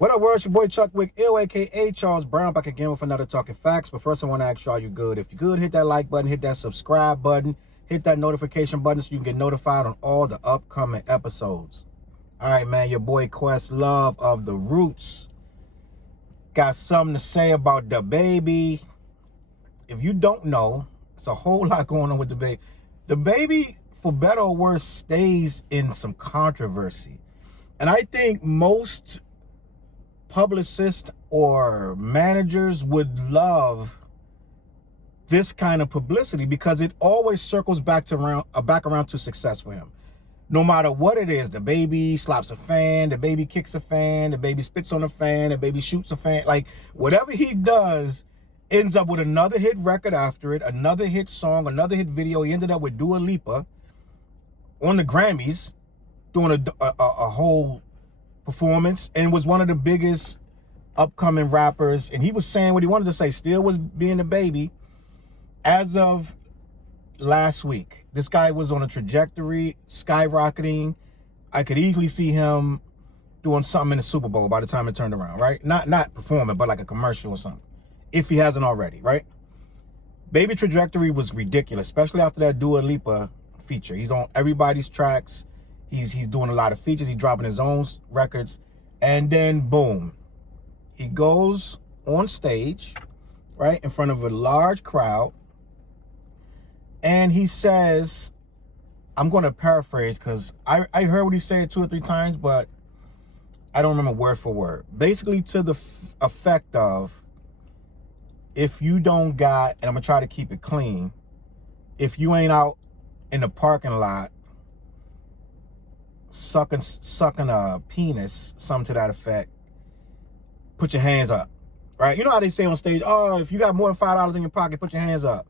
What up, world? It's your boy Chuck Wick, ill, aka Charles Brown, back again with another Talking Facts. But first, I want to ask y'all, you good? If you're good, hit that like button, hit that subscribe button, hit that notification button so you can get notified on all the upcoming episodes. All right, man, your boy Questlove of The Roots got something to say about DaBaby. If you don't know, it's a whole lot going on with DaBaby. DaBaby, for better or worse, stays in some controversy. And I think most publicists or managers would love this kind of publicity because it always circles back around to success for him. No matter what it is, DaBaby slaps a fan, DaBaby kicks a fan, DaBaby spits on a fan, DaBaby shoots a fan. Like, whatever he does ends up with another hit record after it, another hit song, another hit video. He ended up with Dua Lipa on the Grammys doing a whole performance and was one of the biggest upcoming rappers. And he was saying what he wanted to say, still was being DaBaby. As of last week, this guy was on a trajectory, skyrocketing. I could easily see him doing something in the Super Bowl by the time it turned around, right? Not performing, but like a commercial or something, if he hasn't already, right? Baby trajectory was ridiculous, especially after that Dua Lipa feature. He's on everybody's tracks. He's doing a lot of features. He's dropping his own records. And then, boom, he goes on stage, right, in front of a large crowd. And he says, I'm going to paraphrase because I heard what he said 2 or 3 times, but I don't remember word for word. Basically to the effect of, if you don't got, and I'm going to try to keep it clean, if you ain't out in the parking lot sucking a penis, something to that effect, put your hands up, right? You know how they say on stage, oh, if you got more than $5 in your pocket, put your hands up.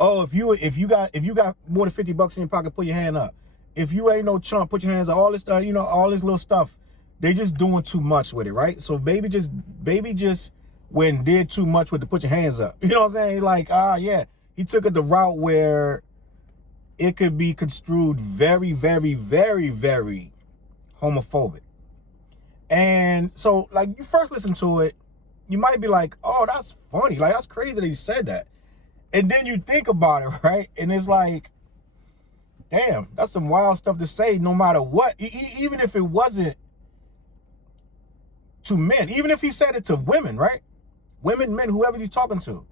Oh, if you got more than $50 in your pocket, put your hand up. If you ain't no chump, put your hands up. All this stuff, you know, all this little stuff, they just doing too much with it, right? So Baby just went and did too much with the put your hands up. You know what I'm saying? Like, yeah, he took it the route where it could be construed very, very, very, very homophobic. And so, like, you first listen to it, you might be like, oh, that's funny. Like, that's crazy that he said that. And then you think about it, right? And it's like, damn, that's some wild stuff to say no matter what. Even if it wasn't to men, even if he said it to women, right? Women, men, whoever he's talking to.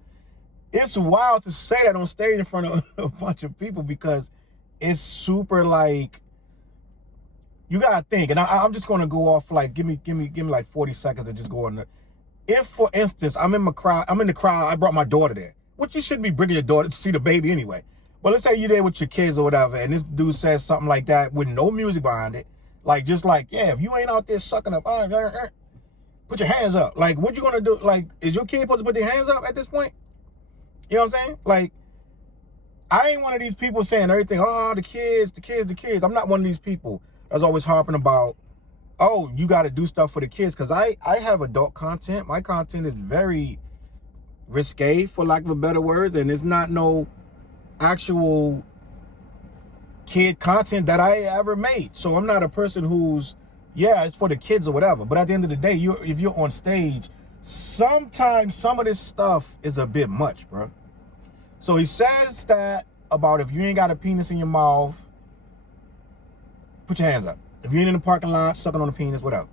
It's wild to say that on stage in front of a bunch of people because it's super, like, you gotta think. And I'm just gonna go off, like, give me like 40 seconds to just go on. If, for instance, I'm in the crowd, I brought my daughter there, which you shouldn't be bringing your daughter to see DaBaby anyway. But let's say you're there with your kids or whatever, and this dude says something like that with no music behind it, like, just like, yeah, if you ain't out there sucking up, put your hands up. Like, what you gonna do? Like, is your kid supposed to put their hands up at this point? You know what I'm saying? Like, I ain't one of these people saying everything, oh, the kids. I'm not one of these people that's always harping about, oh, you got to do stuff for the kids. Because I have adult content. My content is very risque, for lack of a better words. And it's not no actual kid content that I ever made. So I'm not a person who's, yeah, it's for the kids or whatever. But at the end of the day, if you're on stage, sometimes some of this stuff is a bit much, bro. So he says that about if you ain't got a penis in your mouth, put your hands up. If you ain't in the parking lot, sucking on a penis, whatever.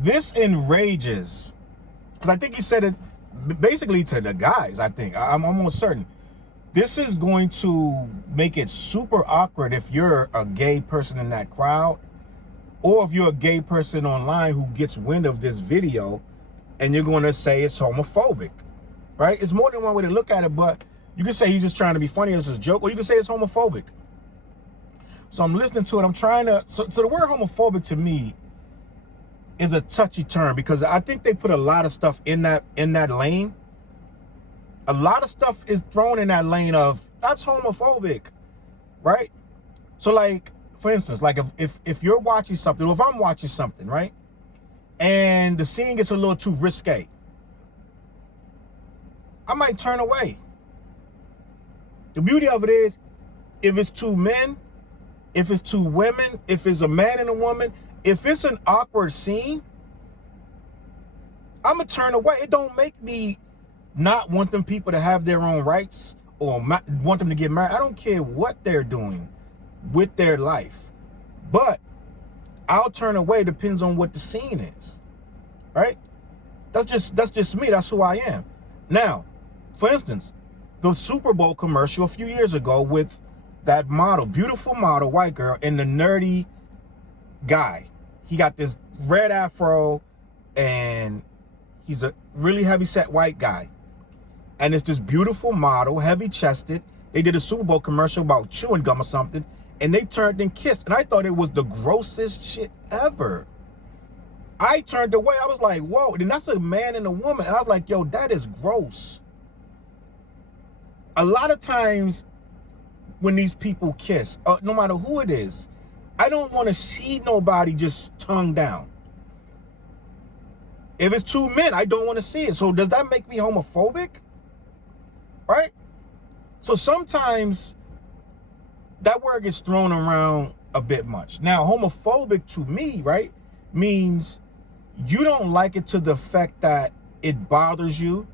This enrages, because I think he said it basically to the guys, I think. I'm almost certain. This is going to make it super awkward if you're a gay person in that crowd, or if you're a gay person online who gets wind of this video and you're going to say it's homophobic, right? It's more than one way to look at it, but you can say he's just trying to be funny as a joke, or you can say it's homophobic. So I'm listening to it. I'm trying to, so the word homophobic to me is a touchy term because I think they put a lot of stuff in that lane. A lot of stuff is thrown in that lane of that's homophobic, right? So, like, for instance, like if you're watching something, or if I'm watching something, right, and the scene gets a little too risque, I might turn away. The beauty of it is, if it's 2 men, if it's 2 women, if it's a man and a woman, if it's an awkward scene, I'm gonna turn away. It don't make me not want them people to have their own rights or want them to get married. I don't care what they're doing with their life, but I'll turn away. Depends on what the scene is, right? That's just me. That's who I am. Now, for instance, the Super Bowl commercial a few years ago with that model, beautiful model, white girl, and the nerdy guy. He got this red afro, and he's a really heavy-set white guy. And it's this beautiful model, heavy-chested. They did a Super Bowl commercial about chewing gum or something, and they turned and kissed. And I thought it was the grossest shit ever. I turned away. I was like, whoa. And that's a man and a woman. And I was like, yo, that is gross. A lot of times when these people kiss, no matter who it is, I don't want to see nobody just tongue down. If it's two men, I don't want to see it. So does that make me homophobic? Right? So sometimes that word gets thrown around a bit much. Now, homophobic to me, right, means you don't like it to the effect that it bothers you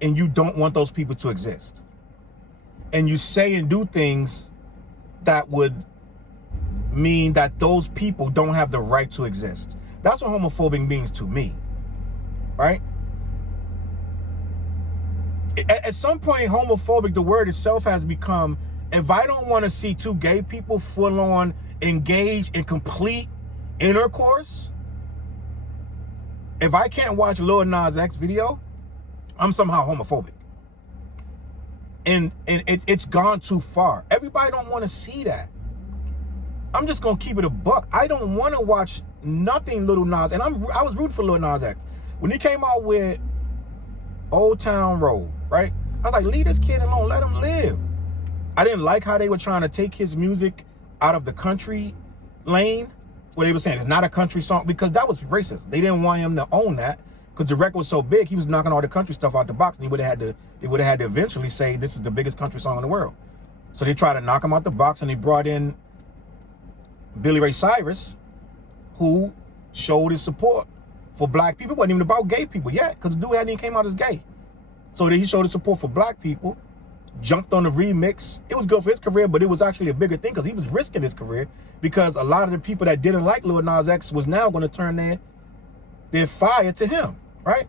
and you don't want those people to exist. And you say and do things that would mean that those people don't have the right to exist. That's what homophobic means to me, right? At some point, homophobic, the word itself has become, if I don't want to see two gay people full on engaged in complete intercourse, if I can't watch Lil Nas X video, I'm somehow homophobic. And it's gone too far. Everybody don't want to see that. I'm just gonna keep it a buck. I don't want to watch nothing Lil Nas, and I was rooting for Lil Nas X when he came out with Old Town Road, right? I was like, leave this kid alone, let him live. I didn't like how they were trying to take his music out of the country lane, where they were saying it's not a country song, because that was racist. They didn't want him to own that because the record was so big. He was knocking all the country stuff out the box, and they would have had to eventually say this is the biggest country song in the world. So they tried to knock him out the box, and they brought in Billy Ray Cyrus, who showed his support for black people. It wasn't even about gay people yet, because the dude hadn't even came out as gay. So he showed his support for black people, jumped on the remix. It was good for his career, but it was actually a bigger thing because he was risking his career, because a lot of the people that didn't like Lil Nas X was now going to turn their fire to him, right?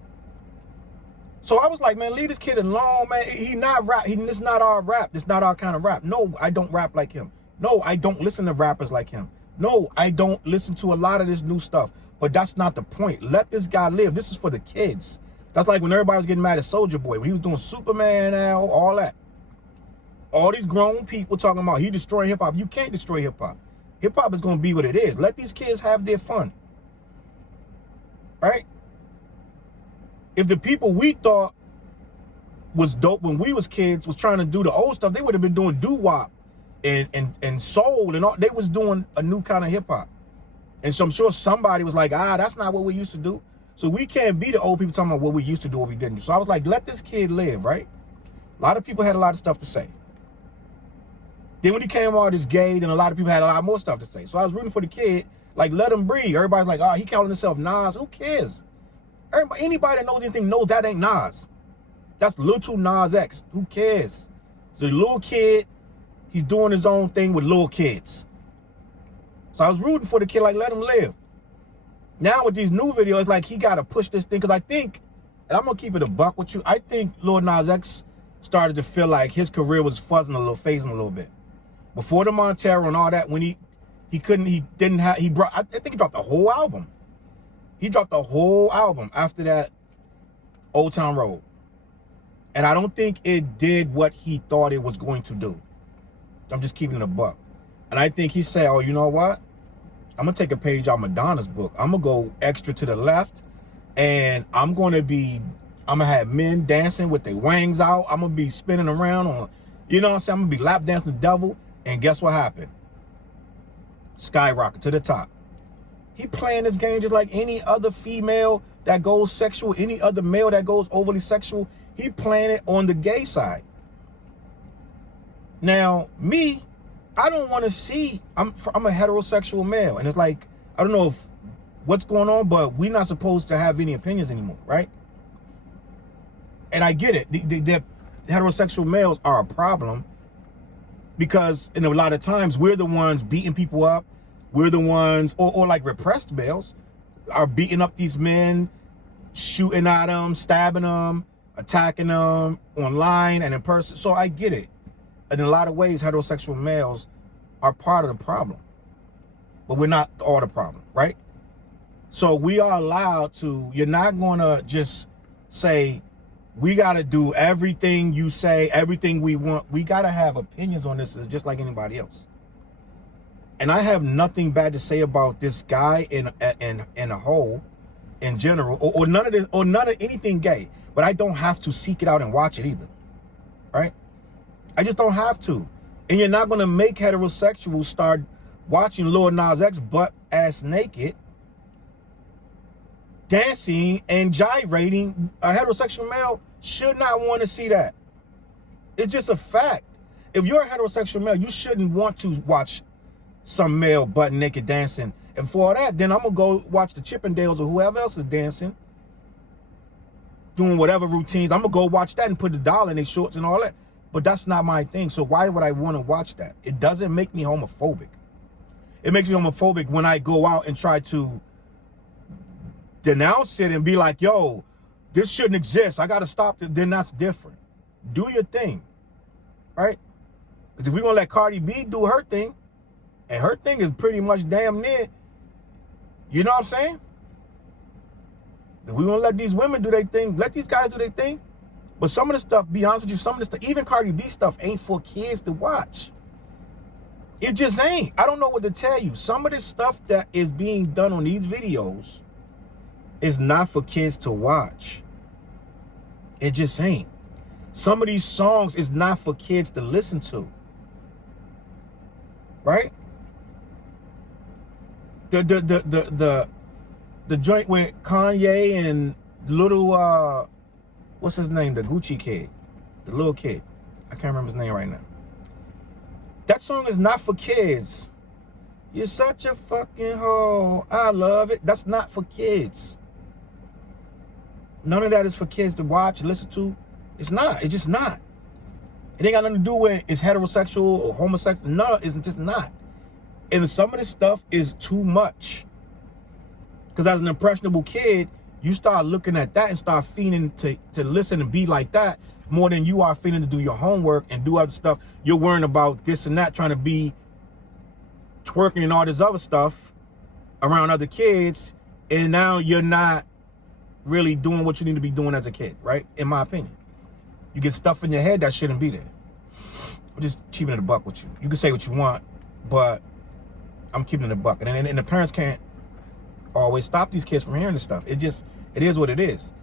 So I was like, man, leave this kid alone, man. He not rap. This not our rap. This not our kind of rap. No, I don't rap like him. No, I don't listen to rappers like him. No, I don't listen to a lot of this new stuff. But that's not the point. Let this guy live. This is for the kids. That's like when everybody was getting mad at Soulja Boy, when he was doing Superman now, all that. All these grown people talking about he destroying hip-hop. You can't destroy hip-hop. Hip-hop is going to be what it is. Let these kids have their fun. Right? If the people we thought was dope when we was kids was trying to do the old stuff, they would have been doing doo-wop and soul and all. They was doing a new kind of hip-hop. And so I'm sure somebody was like, that's not what we used to do. So we can't be the old people talking about what we used to do, what we didn't do. So I was like, let this kid live, right? A lot of people had a lot of stuff to say. Then when he came out as gay, then a lot of people had a lot more stuff to say. So I was rooting for the kid, like, let him breathe. Everybody's like, he calling himself Nas. Who cares? Anybody that knows anything knows that ain't Nas. That's Lil Nas X. Who cares? It's a little kid. He's doing his own thing with little kids. So I was rooting for the kid, like, let him live. Now with these new videos, like, he got to push this thing. Because I think, and I'm going to keep it a buck with you, I think Lil Nas X started to feel like his career was fuzzing a little, phasing a little bit. Before the Montero and all that, when I think he dropped the whole album. He dropped the whole album after that Old Town Road. And I don't think it did what he thought it was going to do. I'm just keeping it a buck. And I think he said, you know what? I'm going to take a page out of Madonna's book. I'm going to go extra to the left. And I'm going to have men dancing with their wangs out. I'm going to be spinning around on, you know what I'm saying? I'm going to be lap dancing the devil. And guess what happened? Skyrocket to the top. He playing this game just like any other female that goes sexual, any other male that goes overly sexual. He playing it on the gay side. Now, me, I don't want to see, I'm a heterosexual male. And it's like, I don't know what's going on, but we're not supposed to have any opinions anymore, right? and I get it. The heterosexual males are a problem because in a lot of times we're the ones beating people up. We're the ones, or like repressed males are beating up these men, shooting at them, stabbing them, attacking them online and in person. So I get it. In a lot of ways, heterosexual males are part of the problem, but we're not all the problem, right? So we are allowed to, you're not gonna just say, we gotta do everything you say, everything we want. We gotta have opinions on this just like anybody else. And I have nothing bad to say about this guy in a whole, in general, or none of this, or none of anything gay. But I don't have to seek it out and watch it either, right? I just don't have to. And you're not gonna make heterosexuals start watching Lil Nas X butt ass naked, dancing and gyrating. A heterosexual male should not want to see that. It's just a fact. If you're a heterosexual male, you shouldn't want to watch some male butt naked dancing. And for that, then I'm gonna go watch the Chippendales or whoever else is dancing, doing whatever routines. I'm gonna go watch that and put the dollar in their shorts and all that. But that's not my thing. So why would I want to watch that? It doesn't make me homophobic. It makes me homophobic when I go out and try to denounce it and be like, yo, this shouldn't exist. I got to stop it. Then that's different. Do your thing, right? Because if we're going to let Cardi B do her thing, and her thing is pretty much damn near, you know what I'm saying? If we want to let these women do their thing, let these guys do their thing. But some of the stuff, be honest with you, some of the stuff, even Cardi B stuff ain't for kids to watch. It just ain't. I don't know what to tell you. Some of the stuff that is being done on these videos is not for kids to watch. It just ain't. Some of these songs is not for kids to listen to. Right? The joint with Kanye and little what's his name? The Gucci kid. The little kid. I can't remember his name right now. That song is not for kids. You're such a fucking hoe. I love it. That's not for kids. None of that is for kids to watch, listen to. It's not. It's just not. It ain't got nothing to do with it's heterosexual or homosexual. No, it's just not. And some of this stuff is too much. Because as an impressionable kid, you start looking at that and start feeling to listen and be like that more than you are feeling to do your homework and do other stuff. You're worrying about this and that, trying to be twerking and all this other stuff around other kids. And now you're not really doing what you need to be doing as a kid, right? In my opinion. You get stuff in your head that shouldn't be there. I'm just keeping it a buck with you. You can say what you want, but I'm keeping it a buck. And the parents can't always stop these kids from hearing this stuff. It is what it is.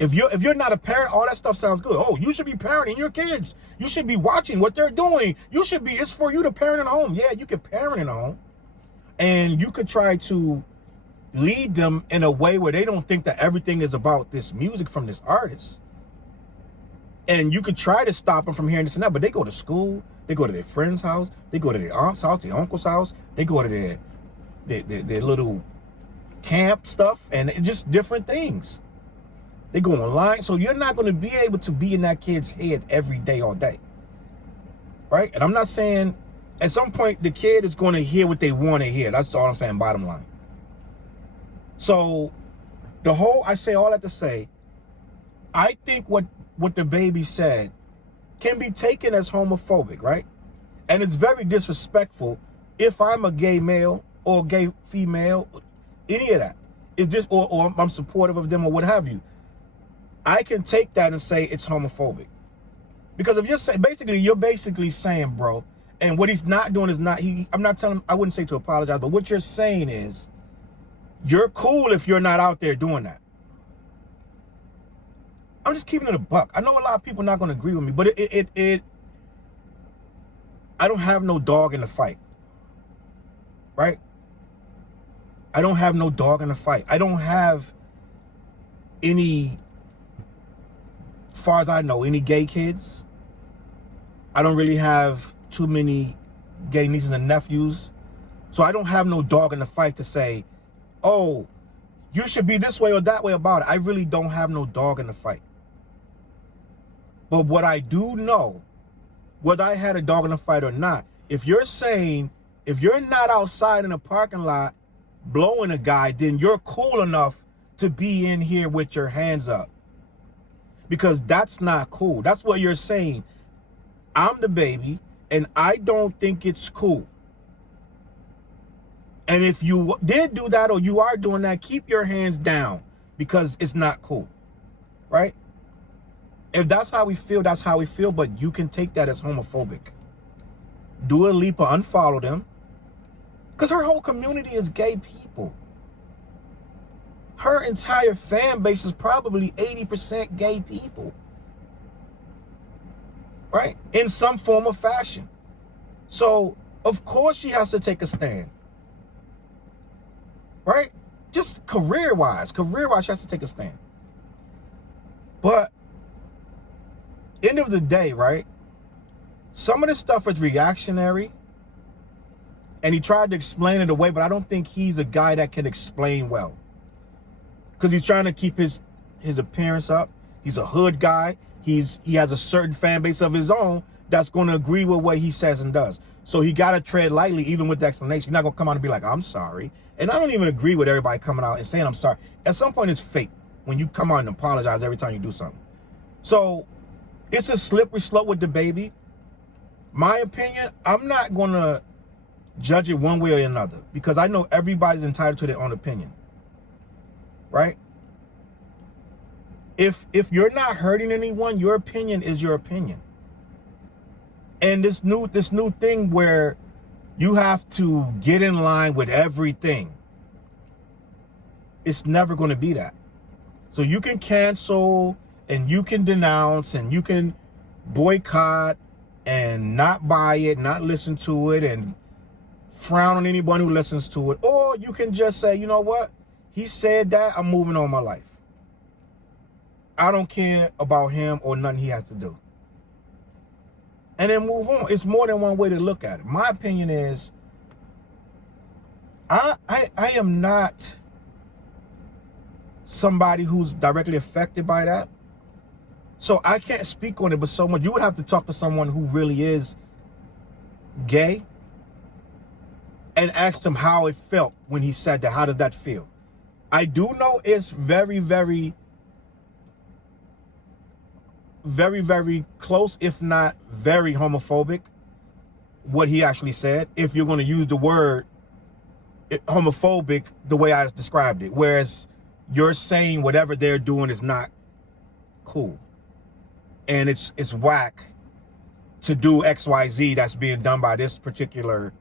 If you're not a parent, all that stuff sounds good. Oh, you should be parenting your kids. You should be watching what they're doing. It's for you to parent in the home. Yeah, you can parent in the home. And you could try to lead them in a way where they don't think that everything is about this music from this artist. And you could try to stop them from hearing this and that, but they go to school, they go to their friend's house, they go to their aunt's house, their uncle's house, they go to their little camp stuff, and just different things. They go online, so you're not going to be able to be in that kid's head every day, all day, right? And I'm not saying, at some point, the kid is going to hear what they want to hear. That's all I'm saying, bottom line. So, I say all that to say, I think what DaBaby said can be taken as homophobic, right? And it's very disrespectful if I'm a gay male or gay female, any of that. It's just, or I'm supportive of them or what have you. I can take that and say it's homophobic. Because if you're saying, you're basically saying, bro, and what he's not doing is not, I'm not telling, I wouldn't say to apologize, but what you're saying is, you're cool if you're not out there doing that. I'm just keeping it a buck. I know a lot of people are not going to agree with me, but I don't have no dog in the fight, right? I don't have no dog in the fight. I don't have any, as far as I know, any gay kids. I don't really have too many gay nieces and nephews. So I don't have no dog in the fight to say, oh, you should be this way or that way about it. I really don't have no dog in the fight. But what I do know, whether I had a dog in the fight or not, if you're saying, if you're not outside in a parking lot blowing a guy, then you're cool enough to be in here with your hands up. Because that's not cool. That's what you're saying. I'm DaBaby, and I don't think it's cool. And if you did do that or you are doing that, keep your hands down because it's not cool, right? If that's how we feel, that's how we feel, but you can take that as homophobic. Dua Lipa unfollow them because her whole community is gay people. Her entire fan base is probably 80% gay people, right? In some form or fashion. So, of course she has to take a stand, right? Just career-wise, she has to take a stand. But end of the day, right? Some of this stuff is reactionary, and he tried to explain it away, but I don't think he's a guy that can explain well. Because he's trying to keep his appearance up. He's a hood guy. He has a certain fan base of his own that's going to agree with what he says and does. So he got to tread lightly, even with the explanation. He's not going to come out and be like, I'm sorry. And I don't even agree with everybody coming out and saying I'm sorry. At some point, it's fake when you come out and apologize every time you do something. So it's a slippery slope with DaBaby. My opinion, I'm not going to judge it one way or another because I know everybody's entitled to their own opinion. Right? If you're not hurting anyone, your opinion is your opinion. And this new thing where you have to get in line with everything, it's never going to be that. So you can cancel and you can denounce and you can boycott and not buy it, not listen to it, and frown on anyone who listens to it. Or you can just say, you know what? He said that, I'm moving on my life. I don't care about him or nothing he has to do. And then move on. It's more than one way to look at it. My opinion is, I am not somebody who's directly affected by that. So I can't speak on it, but so much. You would have to talk to someone who really is gay and ask them how it felt when he said that. How does that feel? I do know it's very, very, very, very close, if not very homophobic, what he actually said, if you're going to use the word homophobic the way I described it. Whereas you're saying whatever they're doing is not cool. And it's whack to do XYZ that's being done by this particular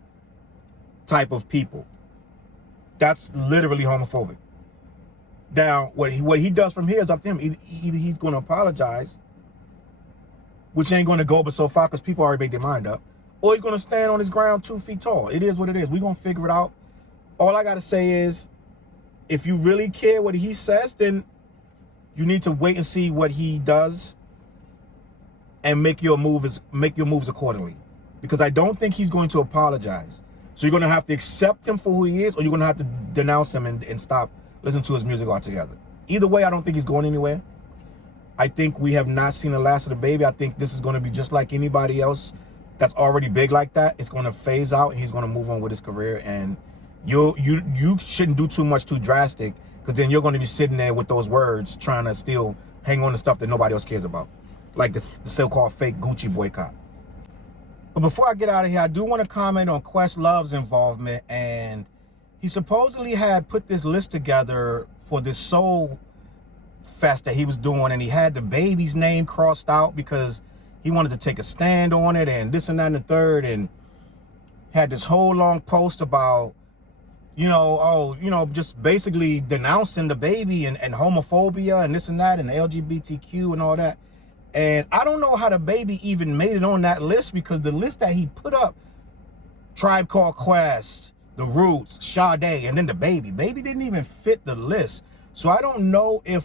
type of people. That's literally homophobic. Now, what he does from here is up to him. Either he's going to apologize, which ain't going to go but so far because people already made their mind up, or he's going to stand on his ground 2 feet tall. It is what it is. We're going to figure it out. All I got to say is, if you really care what he says, then you need to wait and see what he does and make your moves accordingly. Because I don't think he's going to apologize. So you're going to have to accept him for who he is, or you're going to have to denounce him and stop listening to his music altogether. Either way, I don't think he's going anywhere. I think we have not seen the last of DaBaby. I think this is going to be just like anybody else that's already big like that. It's going to phase out, and he's going to move on with his career. And you shouldn't do too much too drastic, because then you're going to be sitting there with those words trying to still hang on to stuff that nobody else cares about, like the so-called fake Gucci boycott. But before I get out of here, I do want to comment on Questloves Involvement. And he supposedly had put this list together for this soul fest that he was doing, and he had DaBaby's name crossed out because he wanted to take a stand on it and this and that and the third, and had this whole long post about, just basically denouncing DaBaby and homophobia and this and that and LGBTQ and all that. And I don't know how DaBaby even made it on that list, because the list that he put up, Tribe Called Quest, The Roots, Sade, and then DaBaby. Baby didn't even fit the list. So I don't know if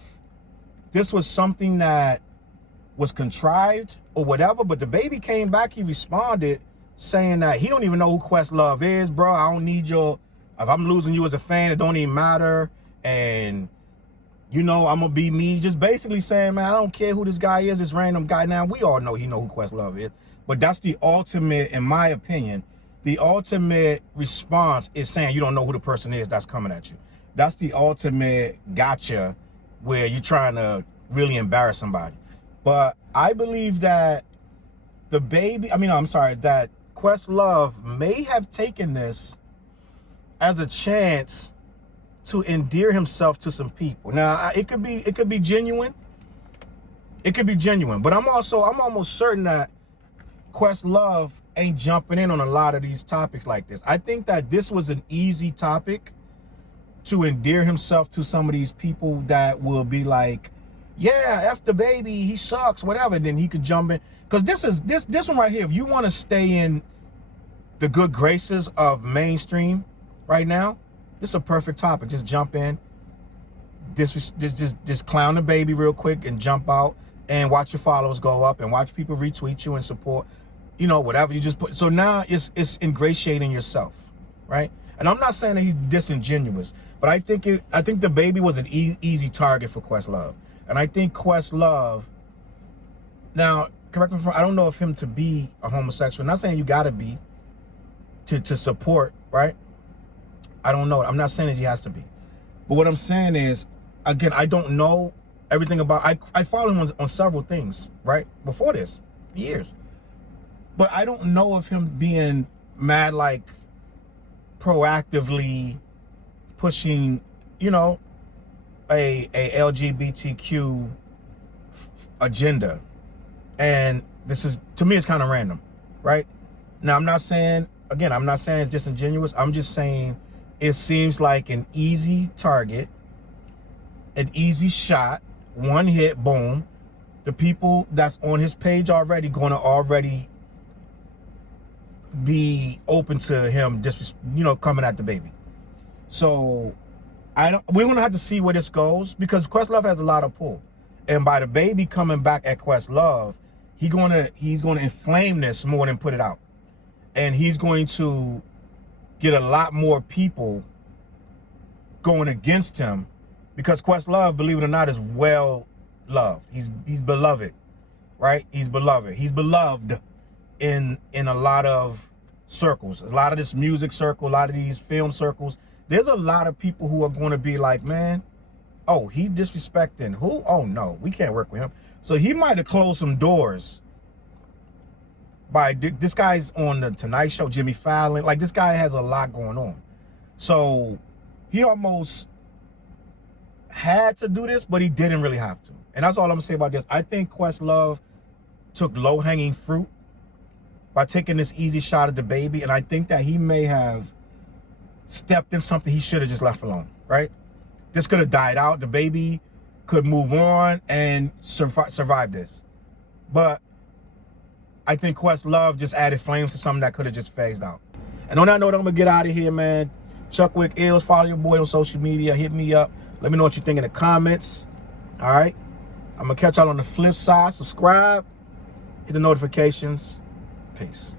this was something that was contrived or whatever, but DaBaby came back, he responded saying that he don't even know who Questlove is, bro. I don't need your, if I'm losing you as a fan, it don't even matter. And you know, I'm gonna be me, just basically saying, man, I don't care who this guy is, this random guy. Now, we all know he know who Questlove is, but that's the ultimate, in my opinion, the ultimate response is saying you don't know who the person is that's coming at you. That's the ultimate gotcha, where you're trying to really embarrass somebody. But I believe that that Questlove may have taken this as a chance to endear himself to some people. Now, it could be genuine. It could be genuine, but I'm almost certain that Questlove ain't jumping in on a lot of these topics like this. I think that this was an easy topic to endear himself to some of these people that will be like, yeah, F DaBaby, he sucks, whatever. Then he could jump in. Because this one right here, if you want to stay in the good graces of mainstream right now, this is a perfect topic. Just jump in, just clown DaBaby real quick and jump out and watch your followers go up and watch people retweet you and support, you know, whatever you just put. So now it's ingratiating yourself, right? And I'm not saying that he's disingenuous, but I think DaBaby was an easy target for Questlove. And I think Questlove, now, correct me if I don't know if him to be a homosexual. I'm not saying you gotta be to support, right? I don't know. I'm not saying that he has to be. But what I'm saying is, again, I don't know everything about, I follow him on several things, right? Before this, years. But I don't know of him being mad, like proactively pushing, you know, a LGBTQ agenda. And this is, to me, it's kind of random, right? Now, I'm not saying it's disingenuous. I'm just saying it seems like an easy target, an easy shot, one hit, boom. The people that's on his page already going to already be open to him, just, you know, coming at DaBaby. So we're gonna have to see where this goes, because Questlove has a lot of pull, and by DaBaby coming back at Questlove, he's gonna inflame this more than put it out, and he's going to get a lot more people going against him, because Questlove, believe it or not, is well loved. He's beloved, right? He's beloved. He's beloved in a lot of circles, a lot of this music circle, a lot of these film circles. There's a lot of people who are going to be like, man, oh, he disrespecting who? Oh no, we can't work with him. So he might have closed some doors by, this guy's on the Tonight Show, Jimmy Fallon. Like, this guy has a lot going on. So he almost had to do this, but he didn't really have to. And that's all I'm gonna say about this. I think Questlove took low-hanging fruit by taking this easy shot at DaBaby, and I think that he may have stepped in something he should have just left alone, right? This could have died out. DaBaby could move on and survive this. But I think Questlove just added flames to something that could have just phased out. And on that note, I'm gonna get out of here, man. Chuckwick Ills, follow your boy on social media. Hit me up. Let me know what you think in the comments. All right? I'm gonna catch y'all on the flip side. Subscribe. Hit the notifications. Peace.